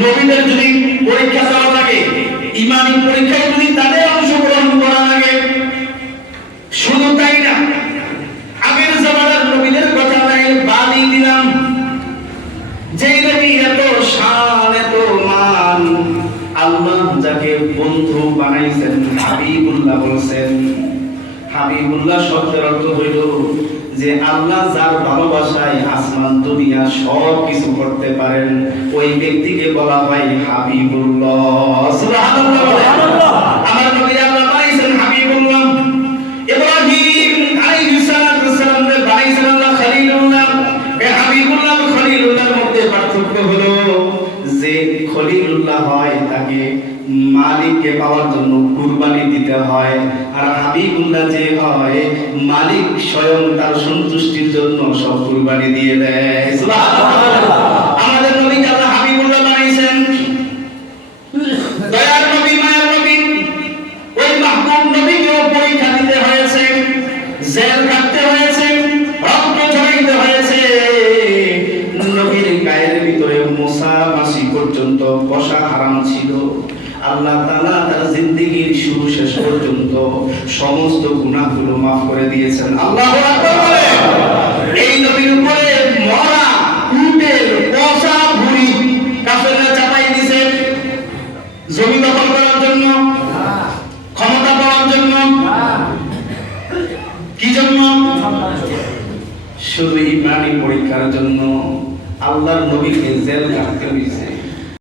নবীদের যদি পরীক্ষা দেওয়া লাগে, ইমানি পরীক্ষায় যদি তাদের অংশগ্রহণ করা লাগে, শুধু তাই না, আগের জামানার নবীদের কথা নাই বাদই দিলাম, যেই নবী এত শান এত মান, আল্লাহ যাকে বন্ধু বানাইছেন হাবিবুল্লাহ বলছেন। হাবিবুল্লাহ শব্দের অর্থ হইল যে আল্লাহ যার ভালোবাসায় আসমান দুনিয়া সব কিছু করতে পারেন, ওই ব্যক্তিকে বলা হয় হাবিবুল্লাহ। সুবহানাল্লাহ, আমার নবী আল্লাহ বানাইছেন হাবিবুল্লাহ। ইব্রাহিম আলাইহিস সালাম বানাইছেন আল্লাহ খলিলুল্লাহ। এই হাবিবুল্লাহ খলিলুল্লাহর মধ্যে পার্থক্য হলো যে খলিলুল্লাহ হয় তাকে মালিককে পাওয়ার জন্য কুরবানি দিতে হয়, আর হাবিবুল্লাহ যে হয় মালিক স্বয়ং তার সন্তুষ্টির জন্য সব কুরবানি দিয়ে দেয়। সুবহানাল্লাহ, আমাদের নবীকে আল্লাহ হাবিবুল্লাহ বানাইছেন। দয়ার নবী, মায়ের নবী, ওই মাহবুব নবীকেও পরীক্ষা দিতে হয়েছে, জেল কাটতে হয়েছে, রক্ত ঝরাইতে হয়েছে, নবীর গায়ের ভিতরে মশা মাছি পর্যন্ত বসা হারাম ছিল। আল্লাহ তাআলা তার জিন্দেগীর শুরু শেষ পর্যন্ত সমস্ত গুনাহগুলো মাফ করে দিয়েছেন। আল্লাহু আকবার বলে। এই নবীর উপরে মরা উটের পচা ভুঁড়ি কাফেররা চাপাই দিয়েছে, জমি দখল করার জন্য, ক্ষমতা পাওয়ার জন্য, কি জন্য? শুধু ইমানি পরীক্ষার জন্য আল্লাহর নবীকে জেল কাটতে হয়েছে।